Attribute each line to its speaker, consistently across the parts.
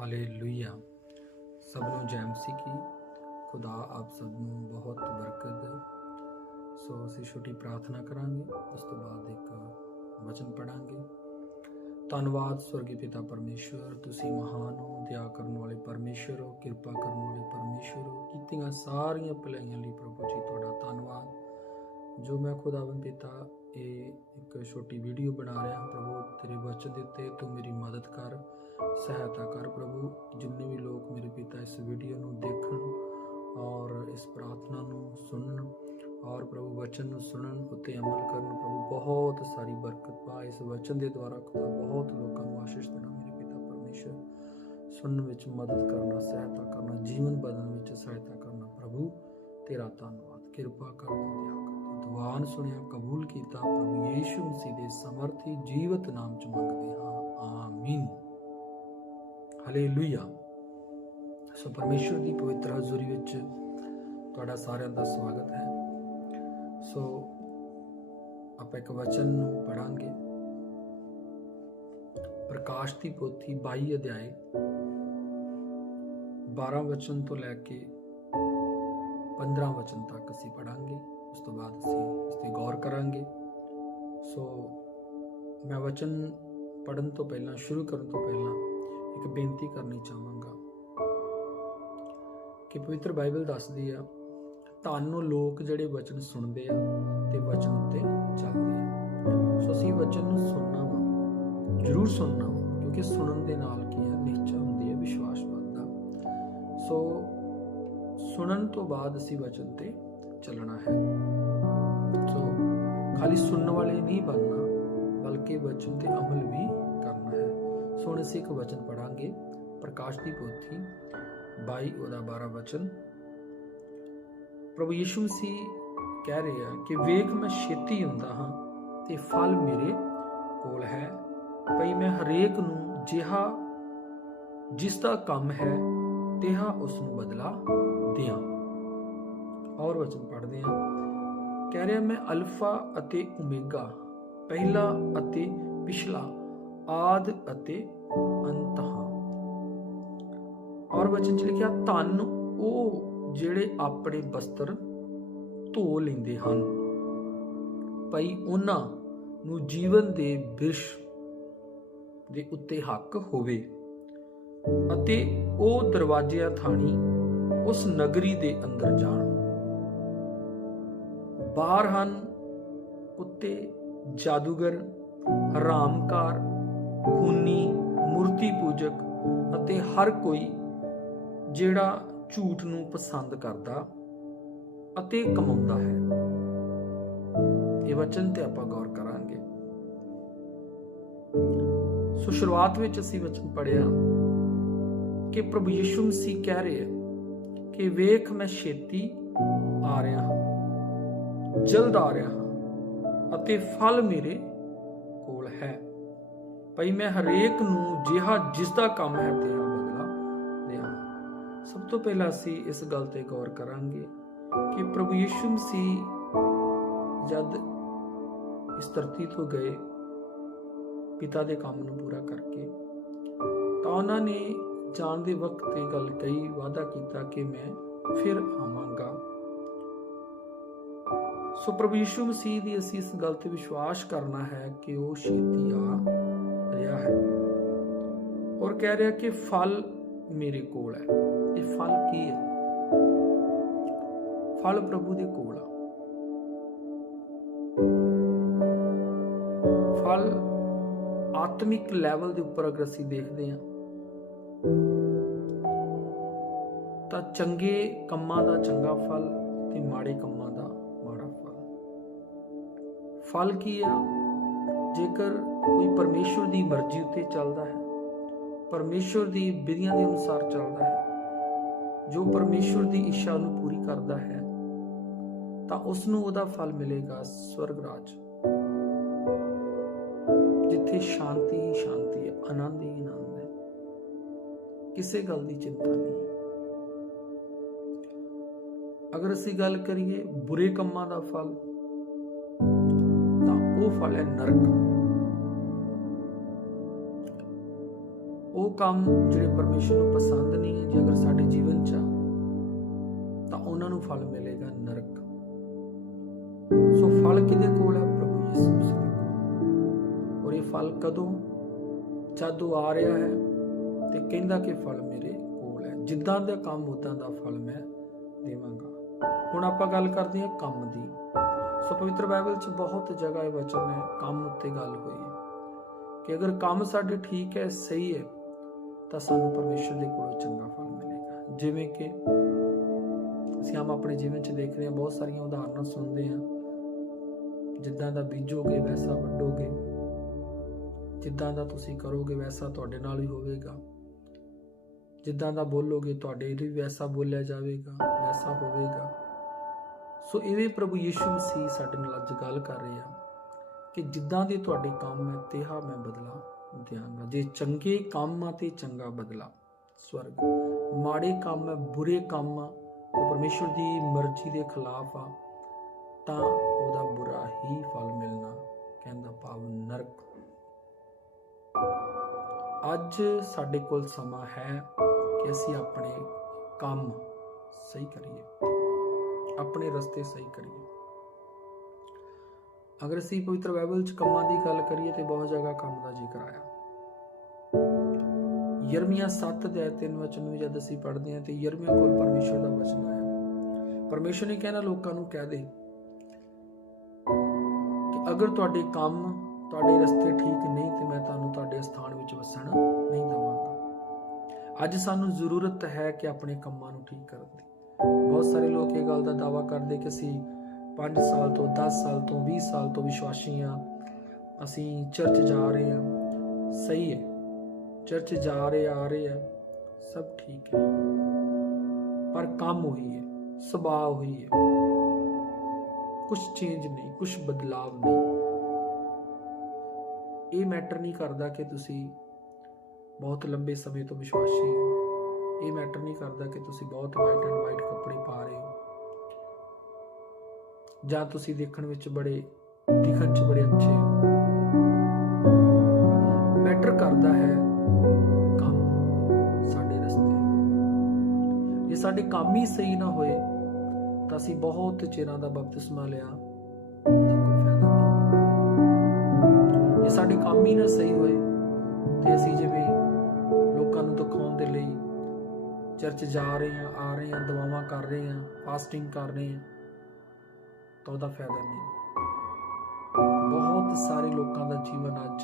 Speaker 1: Hallelujah. ਸਭ ਨੂੰ ਜੈ ਮਸੀਹ ਕੀ ਖੁਦਾ ਆਪ ਸਭ ਨੂੰ ਬਹੁਤ ਬਰਕਤ ਦੇ। ਸੋ ਅਸੀਂ ਛੋਟੀ ਪ੍ਰਾਰਥਨਾ ਕਰਾਂਗੇ, ਉਸ ਤੋਂ ਬਾਅਦ ਇੱਕ ਵਚਨ ਪੜਾਂਗੇ ਧੰਨਵਾਦ ਸਵਰਗੀ ਪਿਤਾ ਪਰਮੇਸ਼ਵਰ, ਤੁਸੀਂ ਮਹਾਨ ਹੋ, ਦਇਆ ਕਰਨ ਵਾਲੇ ਪਰਮੇਸ਼ਵਰ ਹੋ, ਕਿਰਪਾ ਕਰਨ ਵਾਲੇ ਪਰਮੇਸ਼ਵਰ ਹੋ। ਕੀਤੀਆਂ ਸਾਰੀਆਂ ਭਲਾਈਆਂ ਲਈ ਪ੍ਰਭੂ ਜੀ ਤੁਹਾਡਾ ਧੰਨਵਾਦ। ਜੋ ਮੈਂ ਖੁਦਾਵੰਦ ਪਿਤਾ, ਇਹ ਇੱਕ ਛੋਟੀ ਵੀਡੀਓ ਬਣਾ ਰਿਹਾ ਹਾਂ ਪ੍ਰਭੂ ਤੇਰੇ ਵਚਨ ਦੇ ਉੱਤੇ ਤੂੰ ਮੇਰੀ ਮਦਦ ਕਰ। ਸਹਾਇਤਾ ਕਰ ਪ੍ਰਭੂ। ਜਿੰਨੇ ਵੀ ਲੋਕ ਮੇਰੇ ਪਿਤਾ ਇਸ ਵੀਡੀਓ ਨੂੰ ਦੇਖਣ ਔਰ ਇਸ ਪ੍ਰਾਰਥਨਾ ਨੂੰ ਸੁਣਨ ਔਰ ਪ੍ਰਭੂ ਵਚਨ ਨੂੰ ਸੁਣਨ ਉਤੇ ਅਮਲ ਕਰਨ, ਪ੍ਰਭੂ ਬਹੁਤ ਸਾਰੀ ਬਰਕਤ ਪਾ। ਇਸ ਵਚਨ ਦੇ ਦੁਆਰਾ ਖੁਦਾ ਬਹੁਤ ਲੋਕਾਂ ਨੂੰ ਆਸ਼ੀਸ਼ ਦੇਣਾ, ਮੇਰੇ ਪਿਤਾ ਪਰਮੇਸ਼ਰ। ਸੁਣਨ ਵਿੱਚ ਮਦਦ ਕਰਨਾ, ਸਹਾਇਤਾ ਕਰਨਾ, ਜੀਵਨ ਬਦਲਣ ਵਿੱਚ ਸਹਾਇਤਾ ਕਰਨਾ, ਪ੍ਰਭੂ ਤੇਰਾ ਧੰਨਵਾਦ। ਕਿਰਪਾ ਕਰ ਤੂੰ ਕਰ ਦੁਆਨ ਸੁਣਿਆ, ਕਬੂਲ ਕੀਤਾ। ਪ੍ਰਭੂ ਯੀਸ਼ੂ ਮਸੀਹ ਦੇ ਸਮਰਥੀ ਜੀਵਤ ਨਾਮ ਚ ਮੰਗਦੇ ਹਾਂ। ਆਮੀਨ। ਹਾਲੇਲੂਇਆ ਸੋ ਪਰਮੇਸ਼ਵਰ ਦੀ ਪਵਿੱਤਰ ਹਜ਼ੂਰੀ ਵਿੱਚ ਤੁਹਾਡਾ ਸਾਰਿਆਂ ਦਾ ਸਵਾਗਤ ਹੈ। ਸੋ ਆਪਾਂ ਇੱਕ ਵਚਨ ਨੂੰ ਪੜਾਂਗੇ ਪ੍ਰਕਾਸ਼ ਦੀ ਪੋਥੀ 22 ਅਧਿਆਇ 12 ਵਚਨ ਤੋਂ ਲੈ ਕੇ 15 ਵਚਨ ਤੱਕ ਅਸੀਂ ਪੜਾਂਗੇ ਉਸ ਤੋਂ ਬਾਅਦ ਅਸੀਂ ਇਸ ਤੇ ਗੌਰ ਕਰਾਂਗੇ। ਸੋ ਮੈਂ ਵਚਨ ਪੜਨ ਤੋਂ ਪਹਿਲਾਂ, ਸ਼ੁਰੂ ਕਰਨ ਤੋਂ ਪਹਿਲਾਂ ਇੱਕ ਬੇਨਤੀ ਕਰਨੀ ਚਾਹਾਂਗਾ ਕਿ ਪਵਿੱਤਰ ਬਾਈਬਲ ਦੱਸਦੀ ਆ ਤੁਹਾਨੂੰ ਲੋਕ ਜਿਹੜੇ ਵਚਨ ਸੁਣਦੇ ਆ ਤੇ ਵਚਨ ਉੱਤੇ ਚੱਲਦੇ ਆ। ਸੋ ਅਸੀਂ ਵਚਨ ਨੂੰ ਸੁਣਨਾ ਵਾ, ਜ਼ਰੂਰ ਸੁਣਨਾ ਵਾ, ਕਿਉਂਕਿ ਸੁਣਨ ਦੇ ਨਾਲ ਕੀ ਹੈ ਨਿਸ਼ਚੈ ਹੁੰਦੀ ਹੈ ਵਿਸ਼ਵਾਸ ਵੱਧਦਾ। ਸੋ ਸੁਣਨ ਤੋਂ ਬਾਅਦ ਅਸੀਂ ਵਚਨ ਤੇ ਚੱਲਣਾ ਹੈ। ਸੋ ਖਾਲੀ ਸੁਣਨ ਵਾਲੇ ਨਹੀਂ ਬਣਨਾ, ਬਲਕਿ ਵਚਨ ਤੇ ਅਮਲ ਵੀ ਸੋ ਹੁਣ ਅਸੀਂ ਇੱਕ ਵਚਨ ਪੜਾਂਗੇ ਪ੍ਰਕਾਸ਼ ਦੀ ਪੋਥੀ 22 ਉਹਦਾ 12 ਵਚਨ। ਪ੍ਰਭੂ ਯਿਸੂ ਮਸੀਹ ਕਹਿ ਰਹੇ ਕਿ ਵੇਖ ਮੈਂ ਛੇਤੀ ਹੁੰਦਾ ਹਾਂ ਤੇ ਫਲ ਮੇਰੇ ਕੋਲ ਹੈ। ਭਈ ਮੈਂ ਹਰੇਕ ਨੂੰ ਜਿਹਾ, ਜਿਸ ਦਾ ਕੰਮ ਹੈ, ਤਿਹਾ ਉਸ ਨੂੰ ਬਦਲਾ ਦਿਆਂ। ਔਰ ਵਚਨ ਪੜ੍ਹਦੇ ਹਾਂ ਕਹਿ ਰਿਹਾ ਮੈਂ ਅਲਫਾ ਅਤੇ ਓਮੇਗਾ ਪਹਿਲਾ ਅਤੇ ਪਿਛਲਾ। ਆਦ ਅਤੇ ਅੰਤ। ਹਾਂ ਔਰ ਵਚਨ ਚ ਲਿਖਿਆ, ਧੰਨ ਉਹ ਜਿਹੜੇ ਆਪਣੇ ਬਸਤਰ ਧੋ ਲੈਂਦੇ ਹਨ। ਭਈ ਉਹਨਾਂ ਨੂੰ ਜੀਵਨ ਦੇ ਬਿਰਸ਼ ਦੇ ਉੱਤੇ ਹੱਕ ਹੋਵੇ ਅਤੇ ਉਹ ਦਰਵਾਜ਼ਿਆਂ ਥਾਣੀ ਉਸ ਨਗਰੀ ਦੇ ਅੰਦਰ ਜਾਣ। ਬਾਹਰ ਹਨ ਕੁੱਤੇ, ਜਾਦੂਗਰ, ਹਰਾਮਕਾਰ ਖੂਨੀ, ਮੂਰਤੀ ਪੂਜਕ ਅਤੇ ਹਰ ਕੋਈ ਜਿਹੜਾ ਝੂਠ ਨੂੰ ਪਸੰਦ ਕਰਦਾ ਅਤੇ ਕਮਾਉਂਦਾ ਹੈ। ਇਹ ਵਚਨ ਤੇ ਆਪਾਂ ਗੌਰ ਕਰਾਂਗੇ। ਸੋ ਸ਼ੁਰੂਆਤ ਵਿੱਚ ਅਸੀਂ ਵਚਨ ਪੜਿਆ ਕਿ ਪ੍ਰਭੂ ਯਿਸੂ ਮਸੀਹ ਕਹਿ ਰਹੇ ਕਿ ਵੇਖ ਮੈਂ ਛੇਤੀ ਆ ਰਿਹਾ ਹਾਂ, ਜਲਦ ਆ ਰਿਹਾ ਹਾਂ ਅਤੇ ਫਲ ਮੇਰੇ ਕੋਲ ਹੈ। ਭਈ ਮੈਂ ਹਰੇਕ ਨੂੰ ਜਿਹਾ ਜਿਸ ਦਾ ਕੰਮ ਹੈ ਤੇ ਬਦਲਾ ਦਿਆਂ। ਸਭ ਤੋਂ ਪਹਿਲਾਂ ਅਸੀਂ ਇਸ ਗੱਲ ਤੇ ਗੌਰ ਕਰਾਂਗੇ ਕਿ ਪ੍ਰਭੂ ਯਿਸੂ ਮਸੀਹ ਜਦ ਇਸ ਧਰਤੀ ਤੋਂ ਗਏ ਪਿਤਾ ਦੇ ਕੰਮ ਨੂੰ ਪੂਰਾ ਕਰਕੇ, ਤਾਂ ਉਹਨਾਂ ਨੇ ਜਾਣ ਦੇ ਵਕਤ 'ਤੇ ਗੱਲ ਕਹੀ, ਵਾਅਦਾ ਕੀਤਾ ਕਿ ਮੈਂ ਫਿਰ ਸੋ ਪ੍ਰਭੂ ਯਿਸੂ ਮਸੀਹ ਦੀ ਅਸੀਂ ਇਸ ਗੱਲ ਤੇ ਵਿਸ਼ਵਾਸ ਕਰਨਾ ਹੈ ਕਿ ਉਹ ਛੇਤੀ ਆ ਰਿਹਾ ਹੈ। ਔਰ ਕਹਿ ਰਿਹਾ ਕਿ ਫਲ ਮੇਰੇ ਕੋਲ ਹੈ। ਇਹ ਫਲ ਕੀ ਹੈ ਫਲ ਪ੍ਰਭੂ ਦੇ ਕੋਲ ਆ। ਫਲ ਆਤਮਿਕ ਲੈਵਲ ਦੇ ਉੱਪਰ ਅਗਰ ਅਸੀਂ ਦੇਖਦੇ ਹਾਂ, ਤਾਂ ਚੰਗੇ ਕੰਮਾਂ ਦਾ ਚੰਗਾ ਫਲ ਤੇ ਮਾੜੇ ਕੰਮਾਂ ਫਲ ਕੀ ਆ? ਜੇਕਰ ਕੋਈ ਪਰਮੇਸ਼ਵਰ ਦੀ ਮਰਜ਼ੀ ਉੱਤੇ ਚੱਲਦਾ ਹੈ ਪਰਮੇਸ਼ਵਰ ਦੀ ਵਿਧੀਆਂ ਦੇ ਅਨੁਸਾਰ ਚੱਲਦਾ ਹੈ, ਜੋ ਪਰਮੇਸ਼ਵਰ ਦੀ ਇੱਛਾ ਨੂੰ ਪੂਰੀ ਕਰਦਾ ਹੈ, ਤਾਂ ਉਸ ਨੂੰ ਉਹਦਾ ਫਲ ਮਿਲੇਗਾ ਸਵਰਗ ਰਾਜ। ਜਿੱਥੇ ਸ਼ਾਂਤੀ ਹੀ ਸ਼ਾਂਤੀ ਹੈ ਆਨੰਦ ਹੀ ਆਨੰਦ ਹੈ। ਕਿਸੇ ਗੱਲ ਦੀ ਚਿੰਤਾ ਨਹੀਂ। ਅਗਰ ਅਸੀਂ ਗੱਲ ਕਰੀਏ ਬੁਰੇ ਕੰਮਾਂ ਦਾ ਫਲ ਉਹ ਫਲ ਹੈ ਨਰਕ ਉਹ ਕੰਮ ਜਿਹੜੇ ਪਰਮੇਸ਼ਰ ਨੂੰ ਪਸੰਦ ਨਹੀਂ ਹੈ ਜੇ ਅਗਰ ਸਾਡੇ ਜੀਵਨ 'ਚ ਆ, ਤਾਂ ਉਹਨਾਂ ਨੂੰ ਫਲ ਮਿਲੇਗਾ ਨਰਕ। ਸੋ ਫਲ ਕਿਹਦੇ ਕੋਲ ਹੈ ਪ੍ਰਭੂ ਯਿਸੂ ਮਸੀਹ ਦੇ ਕੋਲ। ਔਰ ਇਹ ਫਲ ਕਦੋਂ? ਜਦ ਉਹ ਆ ਰਿਹਾ ਹੈ ਤੇ ਕਹਿੰਦਾ ਕਿ ਫਲ ਮੇਰੇ ਕੋਲ ਹੈ। ਜਿੱਦਾਂ ਦਾ ਕੰਮ ਉਦਾਂ ਦਾ ਫਲ ਮੈਂ ਦੇਵਾਂਗਾ। ਹੁਣ ਆਪਾਂ ਗੱਲ ਕਰਦੇ ਹਾਂ ਕੰਮ ਦੀ। ਸੋ ਪਵਿੱਤਰ ਬਾਈਬਲ 'ਚ ਬਹੁਤ ਜਗ੍ਹਾ ਇਹ ਵਚਨ ਹੈ ਕੰਮ ਉੱਤੇ ਗੱਲ ਹੋਈ ਹੈ। ਕਿ ਅਗਰ ਕੰਮ ਸਾਡੇ ਠੀਕ ਹੈ, ਸਹੀ ਹੈ, ਤਾਂ ਸਾਨੂੰ ਪਰਮੇਸ਼ਰ ਦੇ ਕੋਲੋਂ ਚੰਗਾ ਫਲ ਮਿਲੇਗਾ। ਜਿਵੇਂ ਕਿ ਅਸੀਂ ਆਮ ਆਪਣੇ ਜੀਵਨ 'ਚ ਦੇਖ ਰਹੇ ਹਾਂ, ਬਹੁਤ ਸਾਰੀਆਂ ਉਦਾਹਰਨਾਂ ਸੁਣਦੇ ਹਾਂ। ਜਿੱਦਾਂ ਦਾ ਬੀਜੋਗੇ, ਵੈਸਾ ਵੱਢੋਗੇ। ਜਿੱਦਾਂ ਦਾ ਤੁਸੀਂ ਕਰੋਗੇ, ਵੈਸਾ ਤੁਹਾਡੇ ਨਾਲ ਹੀ ਹੋਵੇਗਾ। ਜਿੱਦਾਂ ਦਾ ਬੋਲੋਗੇ, ਤੁਹਾਡੇ ਲਈ ਵੈਸਾ ਬੋਲਿਆ ਜਾਵੇਗਾ, ਵੈਸਾ ਹੋਵੇਗਾ। ਸੋ ਇਵੇਂ ਪ੍ਰਭੂ ਯੀਸ਼ੂ ਮਸੀਹ ਸਾਡੇ ਨਾਲ ਅੱਜ ਗੱਲ ਕਰ ਰਹੇ ਆ ਕਿ ਜਿੱਦਾਂ ਦੇ ਤੁਹਾਡੇ ਕੰਮ ਹੈ ਤੇਹਾ ਮੈਂ ਬਦਲਾ ਦਿਆਂਗਾ ਜੇ ਚੰਗੇ ਕੰਮ ਆ ਤੇ ਚੰਗਾ ਬਦਲਾ। ਸਵਰਗ। ਮਾੜੇ ਕੰਮ ਹੈ ਬੁਰੇ ਕੰਮ ਆ ਜੋ ਪਰਮੇਸ਼ਵਰ ਦੀ ਮਰਜ਼ੀ ਦੇ ਖਿਲਾਫ ਆ, ਤਾਂ ਉਹਦਾ ਬੁਰਾ ਹੀ ਫਲ ਮਿਲਣਾ, ਕਹਿੰਦਾ ਭਾਵ ਨਰਕ। ਅੱਜ ਸਾਡੇ ਕੋਲ ਸਮਾਂ ਹੈ ਕਿ ਅਸੀਂ ਆਪਣੇ ਕੰਮ ਸਹੀ ਕਰੀਏ। ਆਪਣੇ ਰਸਤੇ ਸਹੀ ਕਰੀਏ। ਅਗਰ ਅਸੀਂ ਪਵਿੱਤਰ ਬਾਈਬਲ 'ਚ ਕੰਮਾਂ ਦੀ ਗੱਲ ਕਰੀਏ ਤੇ ਬਹੁਤ ਜਗ੍ਹਾ ਕੰਮ ਦਾ ਜ਼ਿਕਰ ਆਇਆ। ਯਰਮੀਆ 7 ਦੇ 3 ਵਚਨ ਨੂੰ ਜਦ ਅਸੀਂ ਪੜ੍ਹਦੇ ਹਾਂ ਤੇ ਯਰਮੀਆ ਕੋਲ ਪਰਮੇਸ਼ਰ ਦਾ ਵਚਨ ਆਇਆ। ਪਰਮੇਸ਼ਰ ਨੇ ਕਹਿਣਾ ਲੋਕਾਂ ਨੂੰ, ਕਹਿ ਦੇ ਕਿ ਅਗਰ ਤੁਹਾਡੇ ਕੰਮ, ਤੁਹਾਡੇ ਰਸਤੇ ਠੀਕ ਨਹੀਂ ਤੇ ਮੈਂ ਤੁਹਾਨੂੰ ਤੁਹਾਡੇ ਸਥਾਨ ਵਿੱਚ ਵਸਣ ਨਹੀਂ ਦਵਾਂਗਾ। ਅੱਜ ਸਾਨੂੰ ਜ਼ਰੂਰਤ ਹੈ ਕਿ ਆਪਣੇ ਕੰਮਾਂ ਨੂੰ ਠੀਕ ਕਰਨ ਦੀ। ਬਹੁਤ ਸਾਰੇ ਲੋਕ ਇਹ ਗੱਲ ਦਾ ਦਾਵਾ ਕਰਦੇ ਕਿ ਅਸੀਂ 5 ਸਾਲ ਤੋਂ 10 ਸਾਲ ਤੋਂ 20 ਸਾਲ ਤੋਂ ਵਿਸ਼ਵਾਸੀ ਹਾਂ। ਅਸੀਂ ਚਰਚ ਜਾ ਰਹੇ ਹਾਂ। ਸਹੀ ਹੈ। ਚਰਚ ਜਾ ਰਹੇ, ਆ ਰਹੇ ਆ ਸਭ ਠੀਕ ਹੈ। ਪਰ ਕੰਮ ਉਹੀ ਹੈ। ਸੁਭਾਅ ਉਹੀ ਹੈ। ਕੁਝ ਚੇਂਜ ਨਹੀਂ ਕੁਝ ਬਦਲਾਵ ਨਹੀਂ। ਇਹ ਮੈਟਰ ਨਹੀਂ ਕਰਦਾ ਕਿ ਤੁਸੀਂ ਬਹੁਤ ਲੰਬੇ ਸਮੇਂ ਤੋਂ ਵਿਸ਼ਵਾਸੀ ਹੋ। ਇਹ ਮੈਟਰ ਨਹੀਂ ਕਰਦਾ ਕਿ ਤੁਸੀਂ ਬਹੁਤ ਵਾਈਟ ਐਂਡ ਵਾਈਟ ਕੱਪੜੇ ਪਾ ਰਹੇ ਹੋ। ਜਾਂ ਤੁਸੀਂ ਦੇਖਣ ਵਿੱਚ ਬੜੇ, ਦਿਖਣ 'ਚ ਬੜੇ ਅੱਛੇ ਹੋ। ਮੈਟਰ ਕਰਦਾ ਹੈ ਕੰਮ ਸਾਡੇ ਰਸਤੇ। ਜੇ ਸਾਡੇ ਕੰਮ ਹੀ ਸਹੀ ਨਾ ਹੋਏ, ਤਾਂ ਅਸੀਂ ਬਹੁਤ ਚਿਰਾਂ ਦਾ ਬਪਤਿਸਮਾ ਲਿਆ, ਉਹਦਾ ਕੋਈ ਫਾਇਦਾ ਨਹੀਂ। ਜੇ ਸਾਡੇ ਕੰਮ ਹੀ ਨਾ ਸਹੀ ਹੋਏ, ਤੇ ਅਸੀਂ ਜਿਵੇਂ ਲੋਕਾਂ ਨੂੰ ਦਿਖਾਉਣ ਦੇ ਲਈ ਚਰਚ ਜਾ ਰਹੇ ਹਾਂ, ਆ ਰਹੇ ਹਾਂ, ਦੁਆਵਾਂ ਕਰ ਰਹੇ ਹਾਂ ਫਾਸਟਿੰਗ ਕਰ ਰਹੇ ਹਾਂ, ਤਾਂ ਉਹਦਾ ਫਾਇਦਾ ਨਹੀਂ। ਬਹੁਤ ਸਾਰੇ ਲੋਕਾਂ ਦਾ ਜੀਵਨ ਅੱਜ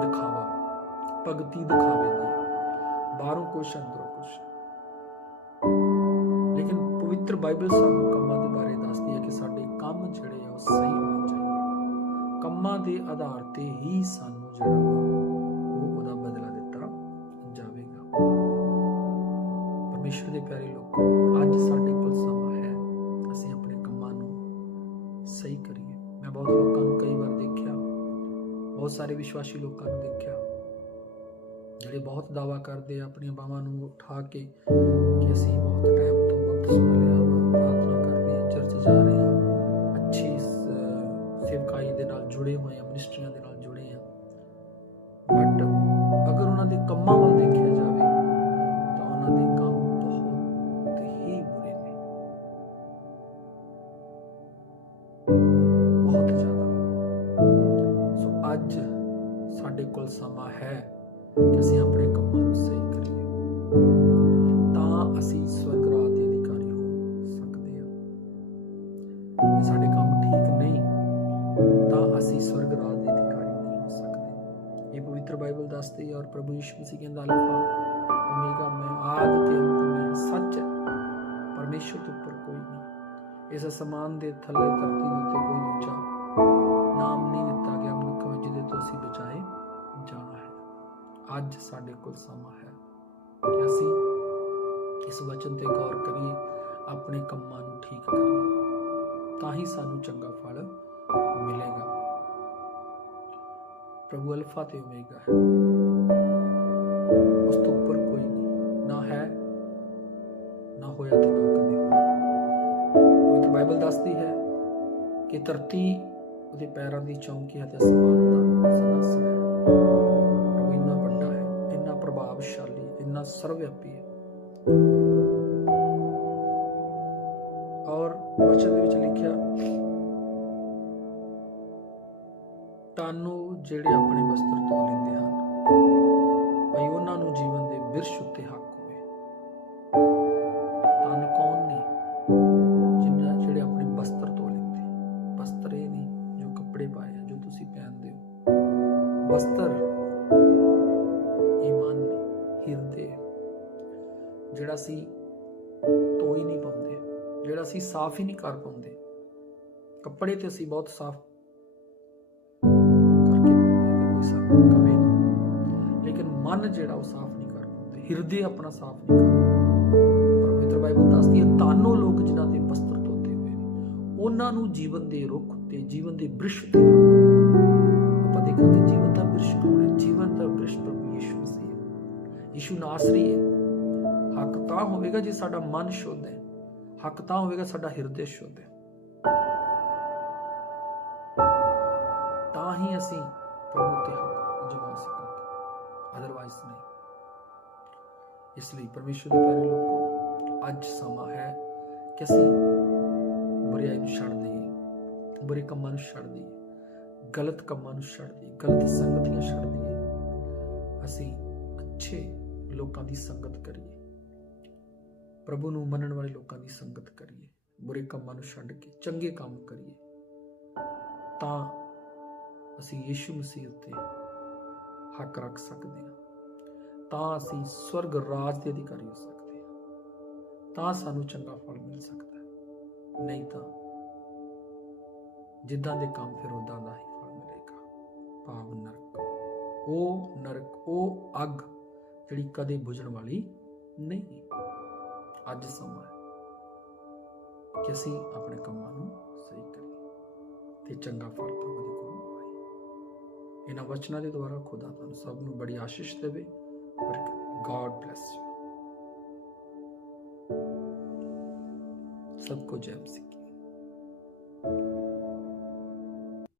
Speaker 1: ਦਿਖਾਵਾ, ਭਗਤੀ ਦਿਖਾਵੇ ਦੀ ਬਾਹਰੋਂ ਕੁਛ, ਅੰਦਰੋਂ ਕੁਛ। ਲੇਕਿਨ ਪਵਿੱਤਰ ਬਾਈਬਲ ਸਾਨੂੰ ਕੰਮਾਂ ਦੇ ਬਾਰੇ ਦੱਸਦੀ ਹੈ ਕਿ ਸਾਡੇ ਕੰਮ ਜਿਹੜੇ ਆ ਉਹ ਸਹੀ ਹੋਣੇ ਚਾਹੀਦੇ। ਕੰਮਾਂ ਦੇ ਆਧਾਰ ਤੇ ਹੀ ਸਾਨੂੰ ਜਿਹੜਾ ਅੱਜ ਸਾਡੇ ਕੋਲ ਸਮਾਂ ਹੈ। ਅਸੀਂ ਆਪਣੇ ਕੰਮਾਂ ਨੂੰ ਸਹੀ ਕਰੀਏ। ਮੈਂ ਬਹੁਤ ਲੋਕਾਂ ਨੂੰ ਕਈ ਵਾਰ ਦੇਖਿਆ, ਬਹੁਤ ਸਾਰੇ ਵਿਸ਼ਵਾਸੀ ਲੋਕਾਂ ਨੂੰ ਦੇਖਿਆ, ਜਿਹੜੇ ਬਹੁਤ ਦਾਵਾ ਕਰਦੇ ਆ, ਆਪਣੀਆਂ ਬਾਹਾਂ ਨੂੰ ਉਠਾ ਕੇ ਕਿ ਅਸੀਂ ਬਹੁਤ ਟਾਈਮ ਤੋਂ ਬਪਤਿਸਮਾ ਲਿਆ ਵਾ ਪ੍ਰਾਰਥਨਾ ਕਰਦੇ ਆ ਚਰਚ ਜਾ ਰਹੇ ਆ, ਅੱਛੀ ਸੇਵਕਾਈ ਦੇ ਨਾਲ ਜੁੜੇ ਹੋਏ ਆ ਮਿਨਿਸਟਰੀਆਂ ਦੇ ਨਾਲ ਜੁੜੇ ਆ। ਬਟ ਅਗਰ ਉਹਨਾਂ ਦੇ ਕੰਮਾਂ ਕੋਲ ਸਮਾਂ ਹੈ ਕਿ ਅਸੀਂ ਆਪਣੇ ਕੰਮਾਂ ਨੂੰ ਸਹੀ ਕਰੀਏ। ਤਾਂ ਅਸੀਂ ਸਵਰਗ ਰਾਜ ਦੇ ਅਧਿਕਾਰੀ ਹੋ ਸਕਦੇ ਹਾਂ। ਜੇ ਸਾਡੇ ਕੰਮ ਠੀਕ ਨਹੀਂ, ਤਾਂ ਅਸੀਂ ਸਵਰਗ ਰਾਜ ਦੇ ਅਧਿਕਾਰੀ ਨਹੀਂ ਹੋ ਸਕਦੇ। ਇਹ ਪਵਿੱਤਰ ਬਾਈਬਲ ਦੱਸਦੀ ਹੈ ਔਰ ਪ੍ਰਭੂ ਯਿਸੂ ਮਸੀਹ ਕਹਿੰਦਾ, ਅਲਫਾ, ਓਮੇਗਾ, ਮੈਂ ਆਦ ਤੇ ਅੰਤ, ਮੈਂ ਸੱਚ ਪਰਮੇਸ਼ਰ ਤੋਂ ਉੱਪਰ ਕੋਈ ਨਹੀਂ। ਇਸ ਅਸਮਾਨ ਦੇ ਥੱਲੇ ਧਰਤੀ ਦੇ ਉੱਤੇ ਕੋਈ ਦੂਜਾ ਨਾਮ ਨਹੀਂ ਦਿੱਤਾ ਗਿਆ। ਮਨੁੱਖਾਂ ਵਿੱਚ ਜਿਹਦੇ ਤੋਂ ਅਸੀਂ ਬਚਾਏ ਅੱਜ ਸਾਡੇ ਕੋਲ ਸਮਾਂ ਹੈ। ਕਿ ਅਸੀਂ ਇਸ ਵਚਨ ਤੇ ਗੌਰ ਕਰੀਏ, ਆਪਣੇ ਕੰਮਾਂ ਨੂੰ ਠੀਕ ਕਰੀਏ, ਤਾਂ ਹੀ ਸਾਨੂੰ ਚੰਗਾ ਫਲ ਮਿਲੇਗਾ। ਪ੍ਰਭੂ ਅਲਫਾ ਤੇ ਓਮੇਗਾ ਹੈ। ਉਸ ਤੋਂ ਉੱਪਰ ਕੋਈ ਨਹੀਂ, ਨਾ ਹੈ, ਨਾ ਹੋਇਆ ਤੇ ਨਾ ਕਦੇ ਹੋਣਾ ਪਵਿੱਤਰ ਬਾਈਬਲ ਦੱਸਦੀ ਹੈ ਕਿ ਧਰਤੀ ਉਹਦੇ ਪੈਰਾਂ ਦੀ ਚੌਂਕੀ ਹੈ ਤੇ ਅਸਮਾਨ ਉਹਦਾ ਸਿੰਘਾਸਨ ਹੈ। ਸਰਵਵਿਆਪੀ ਹੈ ਔਰ ਵਚਨ ਦੇ ਵਿੱਚ ਲਿਖਿਆ ਤਾਨੂੰ ਜਿਹੜੇ ਆਪਣੇ ਵਸਤਰ ਧੋ ਲੈਂਦੇ ਹਨ ਭਈ ਉਹਨਾਂ ਨੂੰ ਜੀਵਨ ਦੇ ਬਿਰਸ਼ ਉੱਤੇ ਹੱਕ ਜਿਹੜਾ ਅਸੀਂ ਧੋ ਹੀ ਨਹੀਂ ਪਾਉਂਦੇ, ਜਿਹੜਾ ਅਸੀਂ ਸਾਫ਼ ਹੀ ਨਹੀਂ ਕਰ ਪਾਉਂਦੇ। ਕੱਪੜੇ ਤੇ ਅਸੀਂ ਬਹੁਤ ਸਾਫ਼ ਕਰਕੇ ਪਾਉਂਦੇ ਕਿ ਕੋਈ ਸਾਨੂੰ ਕਵੇ ਨਾ। ਲੇਕਿਨ ਮਨ ਜਿਹੜਾ ਉਹ ਸਾਫ਼ ਨਹੀਂ ਕਰ ਪਾਉਂਦੇ, ਹਿਰਦੇ ਆਪਣਾ ਸਾਫ਼ ਨਹੀਂ ਕਰ ਪਾਉਂਦੇ। ਪਰਮੇਸ਼ਰ ਬਾਈਬਲ ਦੱਸਦੀ ਹੈ ਤਾਨੋ ਲੋਕ ਜਿਨ੍ਹਾਂ ਦੇ ਵਸਤਰ ਧੋਤੇ ਹੋਏ ਨੇ, ਉਹਨਾਂ ਨੂੰ ਜੀਵਨ ਦੇ ਰੁੱਖ ਤੇ, ਜੀਵਨ ਦੇ ਬ੍ਰਿਸ਼ ਤੇ ਆਪਾਂ ਦੇਖਾਂਗੇ ਜੀਵਨ ਦਾ ਬ੍ਰਿਸ਼ ਕੌਣ ਹੈ? ਜੀਵਨ ਦਾ ਬ੍ਰਿਸ਼ ਪ੍ਰਭੂ ਯਿਸੂ ਮਸੀਹ ਯਿਸੂ ਨਾਸਰੀ ਹੈ। ਤਾਂ ਹੋਵੇਗਾ ਜੇ ਸਾਡਾ ਮਨ ਸ਼ੁੱਧ ਹੈ। ਹੱਕ ਤਾਂ ਹੋਵੇਗਾ ਸਾਡਾ ਹਿਰਦੇ ਸ਼ੁੱਧ ਹੈ। ਤਾਂ ਹੀ ਅਸੀਂ ਪ੍ਰਭੂ ਤੇ ਹੱਕ ਜਮਾ ਸਕਾਂਗੇ ਅਦਰਵਾਈਜ਼ ਨਹੀਂ। ਇਸ ਲਈ ਪਰਮੇਸ਼ਰ ਦੇ ਪਿਆਰੇ ਲੋਕੋ, ਅੱਜ ਸਮਾਂ ਹੈ ਕਿ ਅਸੀਂ ਬੁਰਾਈ ਨੂੰ ਛੱਡ ਦਈਏ, ਬੁਰੇ ਕੰਮਾਂ ਨੂੰ ਛੱਡ ਦਈਏ, ਗਲਤ ਕੰਮਾਂ ਨੂੰ ਛੱਡ ਦਈਏ, ਗਲਤ ਸੰਗਤੀਆਂ ਛੱਡ ਦਈਏ। ਅਸੀਂ ਅੱਛੇ ਲੋਕਾਂ ਦੀ ਸੰਗਤ ਕਰੀਏ। ਪ੍ਰਭੂ ਨੂੰ ਮੰਨਣ ਵਾਲੇ ਲੋਕਾਂ ਦੀ ਸੰਗਤ ਕਰੀਏ, ਬੁਰੇ ਕੰਮਾਂ ਨੂੰ ਛੱਡ ਕੇ ਚੰਗੇ ਕੰਮ ਕਰੀਏ। ਤਾਂ ਅਸੀਂ ਯੀਸ਼ੂ ਮਸੀਹ ਉੱਤੇ ਹੱਕ ਰੱਖ ਸਕਦੇ ਹਾਂ। ਤਾਂ ਅਸੀਂ ਸਵਰਗ ਰਾਜ ਦੇ ਅਧਿਕਾਰੀ ਹੋ ਸਕਦੇ ਹਾਂ। ਤਾਂ ਸਾਨੂੰ ਚੰਗਾ ਫਲ ਮਿਲ ਸਕਦਾ ਹੈ। ਨਹੀਂ ਤਾਂ ਜਿੱਦਾਂ ਦੇ ਕੰਮ ਫਿਰ ਉਦਾਂ ਦਾ ਹੀ ਫਲ ਮਿਲੇਗਾ। ਭਾਵ ਨਰਕ। ਉਹ ਨਰਕ, ਉਹ ਅੱਗ ਜਿਹੜੀ ਕਦੇ ਬੁਝਣ ਵਾਲੀ ਨਹੀਂ। ਅੱਜ ਸਮਾਂ ਹੈ ਕਿ ਅਸੀਂ ਆਪਣੇ ਕੰਮਾਂ ਨੂੰ ਸਹੀ ਕਰੀਏ ਤੇ ਚੰਗਾ ਫਲ ਪ੍ਰਭੂ ਦੇ ਕੋਲੋਂ ਪਾਈਏ ਇਹਨਾਂ ਵਚਨਾਂ ਦੇ ਦੁਆਰਾ ਖੁਦਾ ਤੁਹਾਨੂੰ ਸਭ ਨੂੰ ਬੜੀ ਆਸ਼ੀਸ਼ ਦੇਵੇ ਗੋਡ ਬlesਸ ਯੂ ਸਭ ਕੋ ਜੈ ਮਸੀਹ।